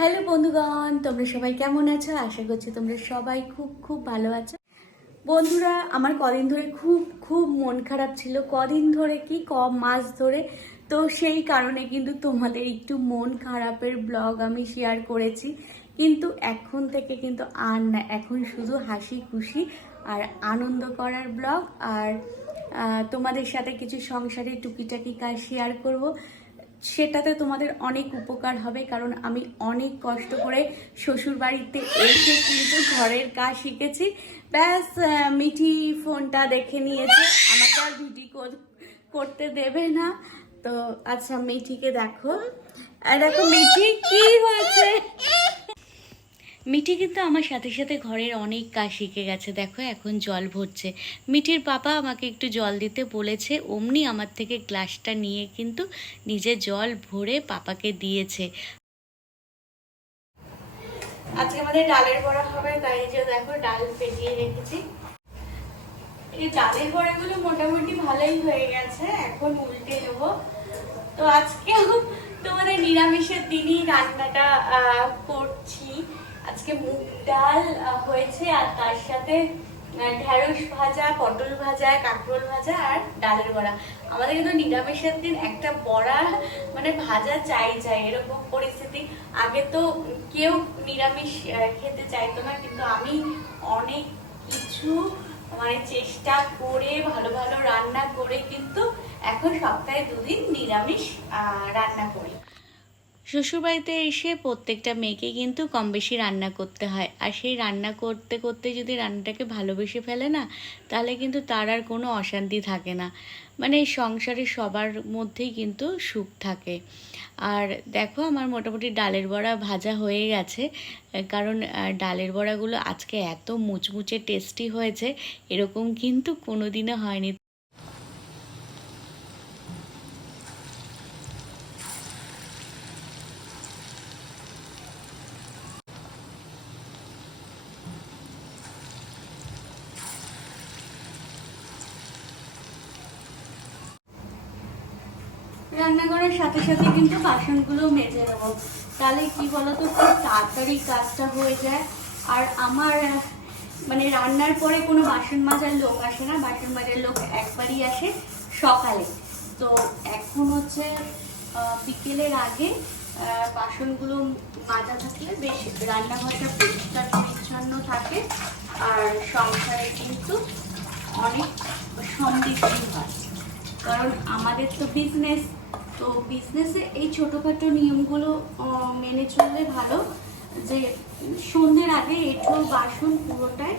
Hello বন্ধুগণ, তোমরা সবাই কেমন আছো? আশা করছি তোমরা সবাই খুব খুব ভালো আছো। বন্ধুরা, আমার কদিন ধরে খুব খুব মন খারাপ ছিল। কদিন ধরে কি, মাস ধরে। তো সেই কারণে কিন্তু তোমাদের একটু মন খারাপের ব্লগ আমি শেয়ার করেছি, কিন্তু এখন থেকে কিন্তু আর না, এখন শুধু হাসি খুশি আর আনন্দ করার ব্লগ। আর তোমাদের সাথে কিছু সংসারের টুকিটাকি কাজ শেয়ার করব, সেটাতে তোমাদের অনেক উপকার হবে। কারণ আমি অনেক কষ্ট করে শ্বশুর বাড়িতে এসে কিন্তু ঘরের কাজ শিখেছি। ব্যাস, মিঠি ফোনটা দেখে নিয়েছে, আমাকে আর ভিডিও করতে দেবে না। তো আচ্ছা, মিঠিকে দেখো, আর দেখো মিঠি কি হয়েছে। মিঠি কিন্তু আমার সাথে সাথে ঘরের অনেক কাজ শিখে গেছে। দেখো এখন জল ভরছে। মিঠির পাপা আমাকে একটু জল দিতে বলেছে, অমনি আমার থেকে গ্লাসটা নিয়ে কিন্তু নিজে জল ভরে পাপাকে দিয়েছে। আজকে আমাদের ডালের বড়া হবে, তাই যে দেখো ডাল ফেটিয়ে রেখেছি। এই ডালের বড়াগুলো মোটামুটি ভালোই হয়ে গেছে, এখন উল্টে দেবো। তো আজকেও তোমাদের নিরামিষের দিনই রান্নাটা করছি। আজকে মুগ ডাল হয়েছে, আর তার সাথে ঢেঁড়স ভাজা, পটল ভাজা, কাঁকরোল ভাজা আর ডালের বড়া। আমাদের কিন্তু নিরামিষের দিন একটা বড়া মানে ভাজা চাই চাই, এরকম পরিস্থিতি। আগে তো কেউ নিরামিষ খেতে চাইতো না, কিন্তু আমি অনেক কিছু মানে চেষ্টা করে ভালো ভালো রান্না করে কিন্তু এখন সপ্তাহে 2 দিন নিরামিষ রান্না করি। শ্বশুরবাড়িতে এসে প্রত্যেকটা মেয়েকে কিন্তু কম বেশি রান্না করতে হয়, আর সেই রান্না করতে করতে যদি রান্নাটাকে ভালোবেসে ফেলে না, তাহলে কিন্তু তার আর কোনো অশান্তি থাকে না। মানে সংসারে সবার মধ্যেই কিন্তু সুখ থাকে। আর দেখো আমার মোটামুটি ডালের বড়া ভাজা হয়ে গেছে, কারণ ডালের বড়াগুলো আজকে এত মুচমুচে টেস্টি হয়েছে, এরকম কিন্তু কোনোদিনও হয়নি। রান্না করার সাথে সাথে কিন্তু বাসনগুলো মেজে নেবো, তাহলে কি বলতো, খুব তাড়াতাড়ি কাজটা হয়ে যায়। আর আমার মানে রান্নার পরে কোনো বাসন মাজার লোক আসে না, বাসন মাজার লোক একবারই আসে সকালে। তো এখন হচ্ছে বিকেলের আগে বাসনগুলো মাজা থাকলে বেশ রান্নাঘরটা পরিষ্কার পরিচ্ছন্ন থাকে, আর সংসারে কিন্তু অনেক সমৃদ্ধি হয়। কারণ আমাদের তো বিজনেস, তো বিজনেসে এই ছোটোখাটো নিয়মগুলো মেনে চললে ভালো, যে সন্ধ্যের আগে এঁঠো বাসন পুরোটাই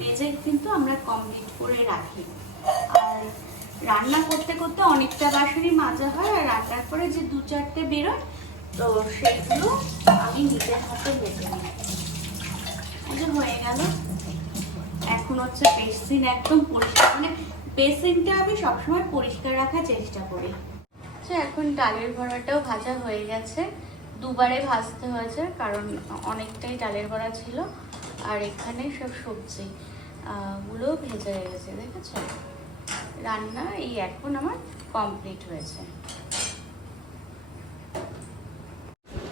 মেজে কিন্তু আমরা কমপ্লিট করে রাখি। আর রান্না করতে করতে অনেকটা বাসনই মাজা হয়, আর রান্নার পরে যে 2-4টে বেরোয়, তো সেগুলো আমি নিজের হাতে মেজে নিই। হয়ে গেল। এখন হচ্ছে বেসিন একদম পরিষ্কার, মানে বেসিনটা আমি সবসময় পরিষ্কার রাখার চেষ্টা করি। আচ্ছা, এখন ডালের বড়াটাও ভাজা হয়ে গেছে, দুবারে ভাজতে হয়েছে কারণ অনেকটাই ডালের বড়া ছিল। আর এখানে সব সবজি গুলো ভেজে হয়ে গেছে, দেখেছো? রান্না এই এখন আমার কমপ্লিট হয়েছে।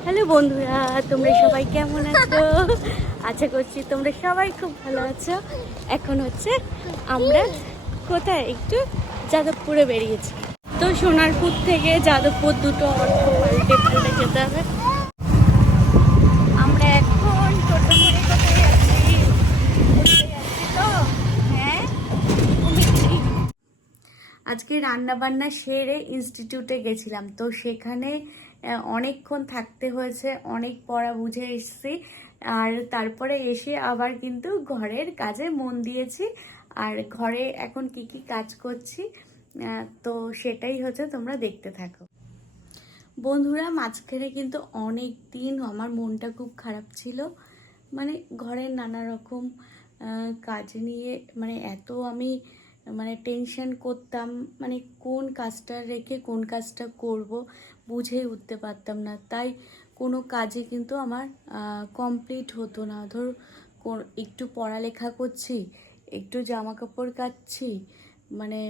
হ্যালো বন্ধুরা, তোমরা সবাই কেমন আছো? আশা করছি তোমরা সবাই খুব ভালো আছো। এখন হচ্ছে আমরা কোথায়, একটু যাদবপুরে বেরিয়েছি। তো সোনারপুর থেকে যাদবপুর দুটো অটো পাল্টে পাল্টে যেতে হবে। আমরা এখন টোটো করে কোথায় যাচ্ছি? তো হ্যাঁ, আজকে রান্না বান্না সেরে ইনস্টিটিউটে গেছিলাম, তো সেখানে অনেকক্ষণ থাকতে হয়েছে, অনেক পড়া বুঝে এসেছি। আর তারপরে এসে আবার কিন্তু ঘরের কাজে মন দিয়েছি, আর ঘরে এখন কি কি কাজ করছি তো সেটাই হচ্ছে, তোমরা দেখতে থাকো। বন্ধুরা, মাঝখানে কিন্তু অনেক দিন আমার মনটা খুব খারাপ ছিল, মানে ঘরের নানা রকম কাজ নিয়ে, মানে এত আমি মানে টেনশন করতাম, মানে কোন কাজটা রেখে কোন কাজটা করব বুঝেই উঠতে পারতাম না। তাই কোনো কাজে কিন্তু আমার কমপ্লিট হতো না। ধর একটু পড়ালেখা করছি, একটু জামা কাপড় কাচ্ছি, মানে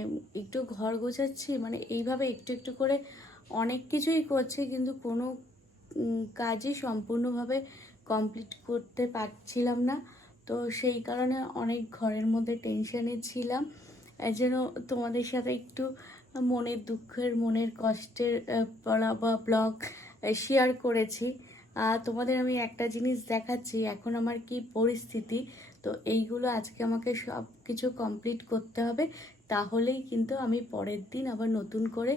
একটু ঘর গোছাচ্ছি, মানে এইভাবে একটু একটু করে অনেক কিছুই করছি, কিন্তু কোনো কাজই সম্পূর্ণভাবে কমপ্লিট করতে পারছিলাম না। তো সেই কারণে অনেক ঘরের মধ্যে টেনশানে ছিলাম। এই জন্য তোমাদের সাথে একটু মনের দুঃখের, মনের কষ্টের পড়া বা ব্লগ শেয়ার করেছি। তোমাদের আমি একটা জিনিস দেখাচ্ছি এখন আমার কি পরিস্থিতি। তো এইগুলো আজকে আমাকে সব কিছু কমপ্লিট করতে হবে, তাহলেই কিন্তু আমি পরের দিন আবার নতুন করে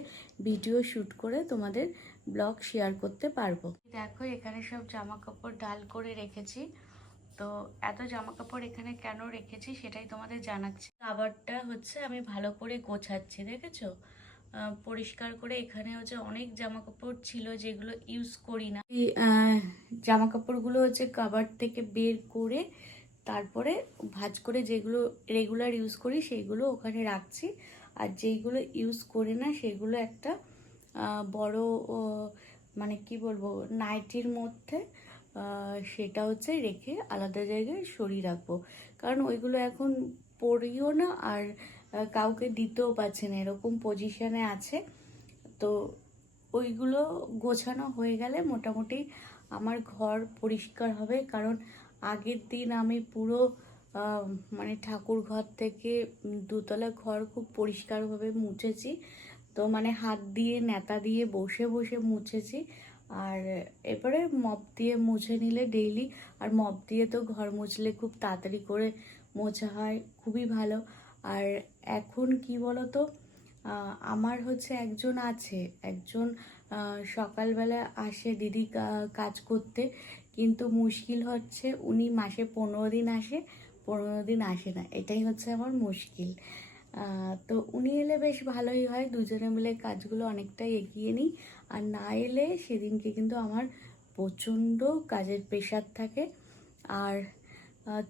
ভিডিও শ্যুট করে তোমাদের ব্লগ শেয়ার করতে পারবো। দেখো এখানে সব জামা কাপড় ডাল করে রেখেছি। তো এত জামা কাপড় এখানে কেন রেখেছি সেটাই তোমাদের জানাচ্ছি। খাবারটা হচ্ছে আমি ভালো করে গোছাচ্ছি, দেখেছো? পরিষ্কার করে। এখানে হচ্ছে অনেক জামা কাপড় ছিল যেগুলো ইউজ করি না। এই জামা কাপড়গুলো হচ্ছে কাবার্ড থেকে বের করে তারপরে ভাঁজ করে যেগুলো রেগুলার ইউজ করি সেইগুলো ওখানে রাখছি, আর যেইগুলো ইউজ করি না সেগুলো একটা বড় মানে কি বলবো নাইটির মধ্যে সেটা হচ্ছে রেখে আলাদা জায়গায় সরিয়ে রাখবো। কারণ ওইগুলো এখন পরিও না আর কাউকে দিতেও পারছে না, এরকম পজিশনে আছে। তো ওইগুলো গোছানো হয়ে গেলে মোটামুটি আমার ঘর পরিষ্কার হবে। কারণ আগের দিন আমি পুরো মানে ঠাকুর ঘর থেকে দুতলা ঘর খুব পরিষ্কারভাবে মুছেছি। তো মানে হাত দিয়ে নেতা দিয়ে বসে বসে মুছেছি। আর এরপরে মপ দিয়ে মুছে নিলে ডেইলি, আর মপ দিয়ে তো ঘর মুছলে খুব তাড়াতাড়ি করে মোছা হয়, খুবই ভালো। আর এখন কি বলতো, আমার হচ্ছে একজন আছে, একজন সকালবেলা আসে দিদি কাজ করতে, কিন্তু মুশকিল হচ্ছে উনি মাসে 15 দিন আসে, 15 দিন আসে না, এটাই হচ্ছে আমার মুশকিল। তো উনি এলে বেশ ভালোই হয়, দুজনে মিলে কাজগুলো অনেকটাই এগিয়ে নিই। আর না এলে সেদিনকে কিন্তু আমার প্রচণ্ড কাজের প্রেশার থাকে। আর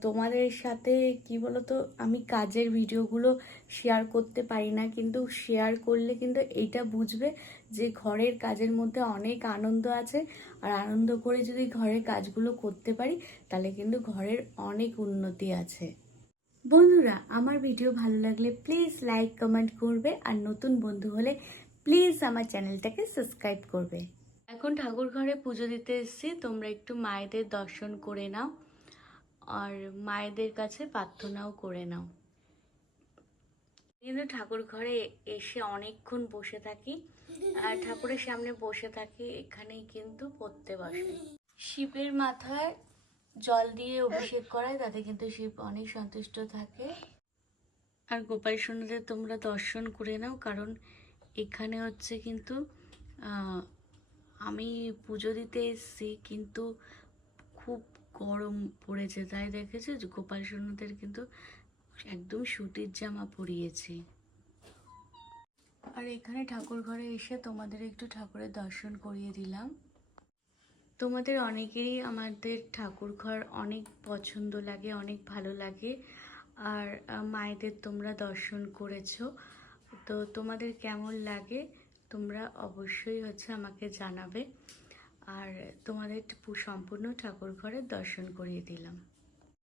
তোমাদের সাথে কি বলতো, আমি কাজের ভিডিওগুলো শেয়ার করতে পারি না, কিন্তু শেয়ার করলে কিন্তু এইটা বুঝবে যে ঘরের কাজের মধ্যে অনেক আনন্দ আছে। আর আনন্দ করে যদি ঘরের কাজগুলো করতে পারি তাহলে কিন্তু ঘরের অনেক উন্নতি আছে। বন্ধুরা, আমার ভিডিও ভালো লাগলে প্লিজ লাইক কমেন্ট করবে, আর নতুন বন্ধু হলে প্লিজ আমার চ্যানেলটাকে সাবস্ক্রাইব করবে। এখন ঠাকুর ঘরে পুজো দিতে এসেছি, তোমরা একটু মায়েদের দর্শন করে নাও আর মায়েদের কাছে প্রার্থনাও করে নাও। কিন্তু ঠাকুর ঘরে এসে অনেকক্ষণ বসে থাকি, আর ঠাকুরের সামনে বসে থাকি, এখানেই কিন্তু পড়তে বসে। শিবের মাথায় জল দিয়ে অভিষেক করায়, তাতে কিন্তু শিব অনেক সন্তুষ্ট থাকে। আর গোপাল সোনাদের তোমরা দর্শন করে নাও, কারণ এখানে হচ্ছে কিন্তু আমি পুজো দিতে এসেছি কিন্তু খুব গরম পড়েছে, তাই দেখেছো গোপাল সোনাদের কিন্তু একদম সুতির জামা পরিয়েছি। আর এখানে ঠাকুর ঘরে এসে তোমাদের একটু ঠাকুরের দর্শন করিয়ে দিলাম। তোমাদের অনেকেরই আমাদের ঠাকুর ঘর অনেক পছন্দ লাগে, অনেক ভালো লাগে। আর মায়েদের তোমরা দর্শন করেছো, তো তোমাদের কেমন লাগে তোমরা অবশ্যই হচ্ছে আমাকে জানাবে। আর তোমাদের সম্পূর্ণ ঠাকুর ঘরের দর্শন করিয়ে দিলাম।